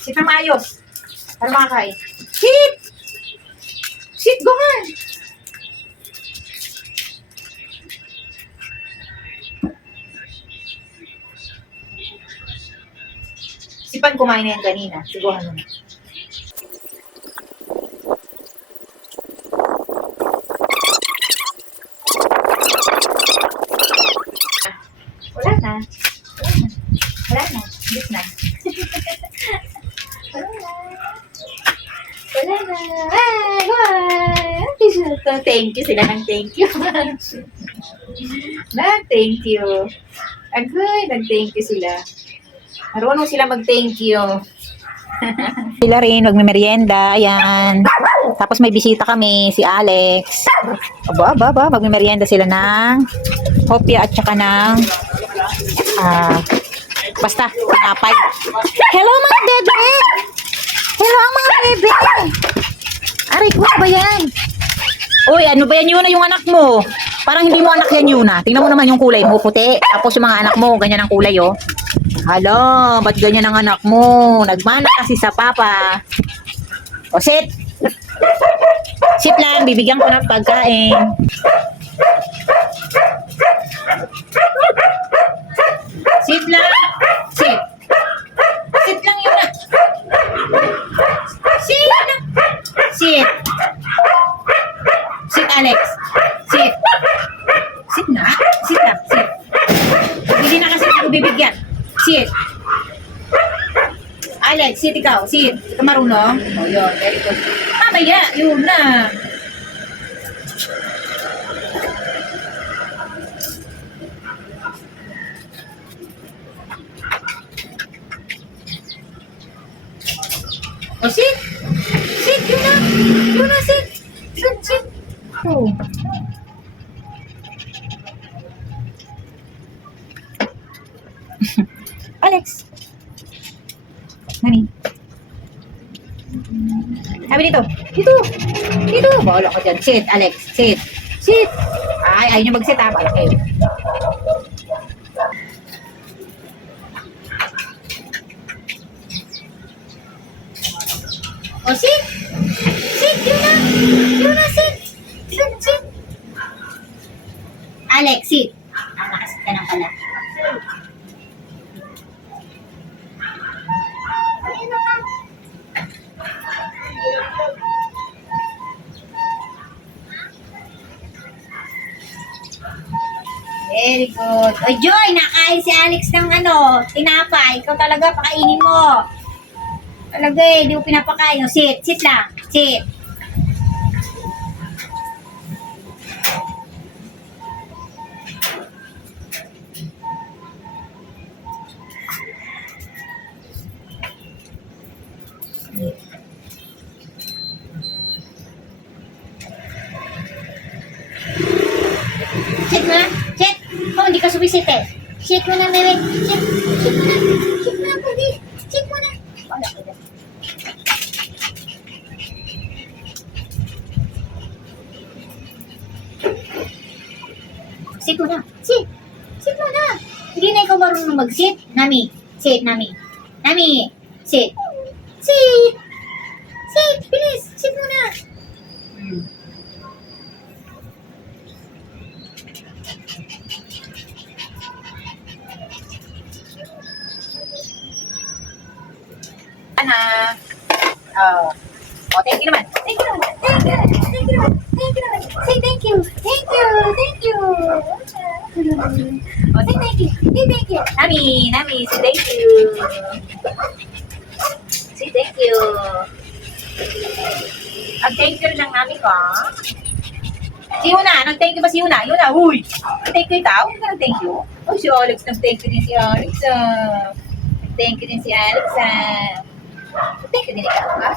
Sit na maayos. Para makakain. Sit! Sit, go nga! Si Pan kumain na yan kanina. Siguro ano na. Wala na. Wala na. Bis na. Wala na. Wala na. Ay, why? Thank you sila ng thank you. Thank you. Agoy, nag-thank you sila. Marunong sila mag-thank you. Sila rin, magme-merienda. Ayan. Tapos may bisita kami, si Alex. Aba. Magme-merienda sila ng kopya at saka ng basta, apay. Hello mga bebe! Hello mga bebe! Aray ko, ba yan? Uy, ano ba yan, Yuna, yung anak mo? Parang hindi mo anak yan, Yuna. Tingnan mo naman yung kulay mo, puti. Tapos yung mga anak mo, ganyan ang kulay, oh. Hala, ba't ganyan ang anak mo? Nagmana kasi sa papa. O, sit! Sit lang, bibigyan ko ng pagkain. Sit lang. Sit. Sit lang yun na. Sit lang. Sit. Sit, Alex. Sit. Sit na. Sit lang. Sit. Hindi na kasi ako bibigyan. Sit. Alex, sit ikaw. Sit. Ikaw marunong? O, yun. Very good. Mamaya, yun na. O, sit. Sit, yun na. Yun na, sit. Sit. Oh. Alex. Nani? Sabi dito. Dito. Bahala ka dyan. Sit, Alex. Sit. Ay, ayaw nyo mag-sit ha. Bahala kayo. O, sit. Sit, yun na, sit. Sit. Alex, sit. Nakasit ka na pala. Very good. O, Joy, nakain si Alex ng tinapay. Ikaw talaga, pakainin mo. Talaga di mo pinapakain. O, sit lang. Sit. Sit mo na. Sit. Oh, hindi ka sumisit eh. Sit mo na, Meme. Sit mo na, pwede. Sit mo na. Wala ka dyan. Sit mo na. Sit mo na. Hindi na ikaw marunong mag-sit. Nami. Sit, Nami. Nami. Sit. Bilis. Sit mo na. Oh, thank you naman. Say thank you. Oh, say thank you. Nami, say thank you. Say thank you. Thank you lang namin ko. Si Yuna, nag-thank you ba si Yuna? Yuna, huy! Nag-thank you itaw? Nag-thank you? Oh, si Alex, nag-thank you din si Alex. Nag-thank you din si Alex. Nag-thank you din ikaw, ha?